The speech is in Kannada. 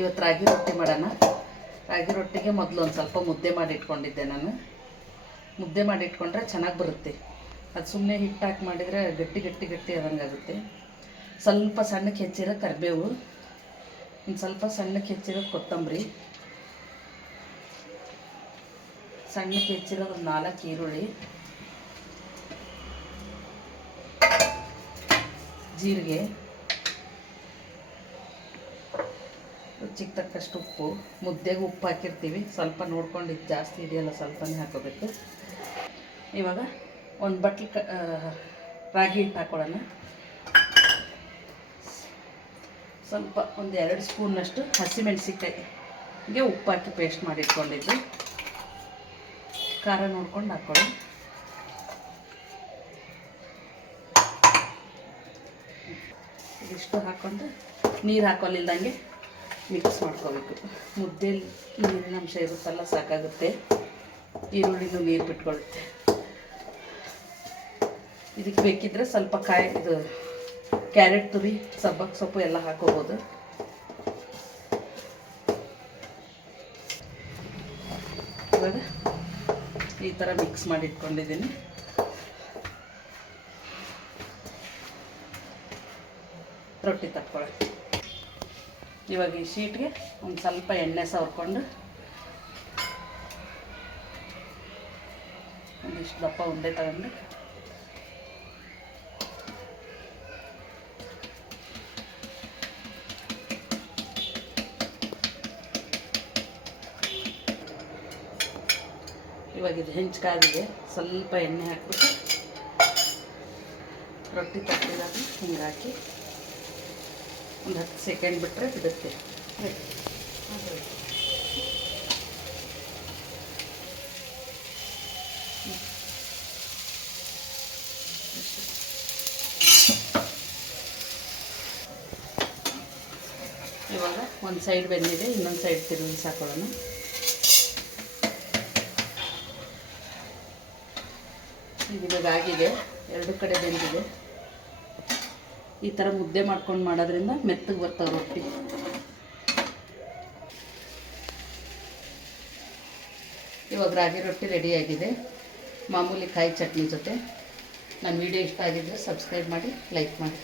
ಇವತ್ತು ರಾಗಿ ರೊಟ್ಟಿ ಮಾಡೋಣ. ರಾಗಿ ರೊಟ್ಟಿಗೆ ಮೊದಲು ಒಂದು ಸ್ವಲ್ಪ ಮುದ್ದೆ ಮಾಡಿ ಇಟ್ಕೊಂಡಿದ್ದೆ ನಾನು. ಮುದ್ದೆ ಮಾಡಿ ಇಟ್ಕೊಂಡ್ರೆ ಚೆನ್ನಾಗಿ ಬರುತ್ತೆ. ಅದು ಸುಮ್ಮನೆ ಹಿಟ್ಟು ಹಾಕಿ ಮಾಡಿದರೆ ಗಟ್ಟಿ ಗಟ್ಟಿ ಗಟ್ಟಿ ಆದಂಗಾಗುತ್ತೆ. ಸ್ವಲ್ಪ ಸಣ್ಣಕ್ಕೆ ಹೆಚ್ಚಿರೋ ಕರಿಬೇವು, ಒಂದು ಸ್ವಲ್ಪ ಸಣ್ಣಕ್ಕೆ ಹೆಚ್ಚಿರೋ ಕೊತ್ತಂಬರಿ, ಸಣ್ಣಕ್ಕೆ ಹೆಚ್ಚಿರೋದು 4 ಈರುಳ್ಳಿ, ಜೀರಿಗೆ, ರುಚಿಗೆ ತಕ್ಕಷ್ಟು ಉಪ್ಪು. ಮುದ್ದೆಗೆ ಉಪ್ಪು ಹಾಕಿರ್ತೀವಿ, ಸ್ವಲ್ಪ ನೋಡ್ಕೊಂಡು ಇದು ಜಾಸ್ತಿ ಇದೆಯಲ್ಲ ಸ್ವಲ್ಪನೇ ಹಾಕೋಬೇಕು. ಇವಾಗ ಒಂದು ಬಟ್ಲು ರಾಗಿ ಹಿಟ್ಟು ಹಾಕೊಳ್ಳೋಣ. ಸ್ವಲ್ಪ ಒಂದು 2 ಸ್ಪೂನ್ನಷ್ಟು ಹಸಿಮೆಣಸಿಕಾಯಿಗೆ ಉಪ್ಪು ಹಾಕಿ ಪೇಸ್ಟ್ ಮಾಡಿ ಇಟ್ಕೊಂಡಿದ್ದು. ಖಾರ ನೋಡ್ಕೊಂಡು ಹಾಕ್ಕೊಳ್ಳಿ. ಇದಿಷ್ಟು ಹಾಕ್ಕೊಂಡು ನೀರು ಹಾಕೊಳ್ಳಿಲ್ದಂಗೆ ಮಿಕ್ಸ್ ಮಾಡ್ಕೋಬೇಕು. ಮುದ್ದೆಲಿ ನೀರಿನ ಅಂಶ ಇರುತ್ತಲ್ಲ, ಸಾಕಾಗುತ್ತೆ. ಈರುಳ್ಳಿನೂ ನೀರು ಬಿಟ್ಕೊಳ್ಳುತ್ತೆ. ಇದಕ್ಕೆ ಬೇಕಿದ್ದರೆ ಸ್ವಲ್ಪ ಕ್ಯಾರೆಟ್ ತುರಿ, ಸಬ್ಬಕ್ಕಿ ಸೊಪ್ಪು ಎಲ್ಲ ಹಾಕೋಬೋದು. ಇವಾಗ ಈ ಥರ ಮಿಕ್ಸ್ ಮಾಡಿ ಇಟ್ಕೊಂಡಿದ್ದೀನಿ. ರೊಟ್ಟಿ ತಕ್ಕೊಳ್ಳಿ. ಇವಾಗ ಈ ಶೀಟ್ಗೆ ಒಂದು ಸ್ವಲ್ಪ ಎಣ್ಣೆ ಸವರ್ಕೊಂಡು ಒಂದಿಷ್ಟು ದಪ್ಪ ಉಂಡೆ ತಗೊಂಡು ಇವಾಗ ಇದು ಹೆಂಚ್ಕಾಗಿದೆ. ಸ್ವಲ್ಪ ಎಣ್ಣೆ ಹಾಕ್ಬಿಟ್ಟು ರೊಟ್ಟಿ ತಟ್ಟಿದಾಗ ಹಿಂಗೆ ಹಾಕಿ ಒಂದು 10 ಸೆಕೆಂಡ್ ಬಿಟ್ಟರೆ ಬಿಡುತ್ತೆ. ಇವಾಗ ಒಂದು ಸೈಡ್ ಬೆಂದಿದೆ, ಇನ್ನೊಂದು ಸೈಡ್ ತಿರುಗಿಸಿ ಹಾಕೊಳ್ಳೋಣ. ಇವಾಗ ಆಗಿದೆ, 2 ಕಡೆ ಬೆಂದಿದೆ. ಈ ಥರ ಮುದ್ದೆ ಮಾಡ್ಕೊಂಡು ಮಾಡೋದ್ರಿಂದ ಮೆತ್ತಗೆ ಬರ್ತಾವೆ ರೊಟ್ಟಿ. ಇವಾಗ ರಾಗಿ ರೊಟ್ಟಿ ರೆಡಿಯಾಗಿದೆ, ಮಾಮೂಲಿ ಕಾಯಿ ಚಟ್ನಿ ಜೊತೆ. ನನ್ನ ವಿಡಿಯೋ ಇಷ್ಟ ಆಗಿದ್ದರೆ ಸಬ್ಸ್ಕ್ರೈಬ್ ಮಾಡಿ, ಲೈಕ್ ಮಾಡಿ.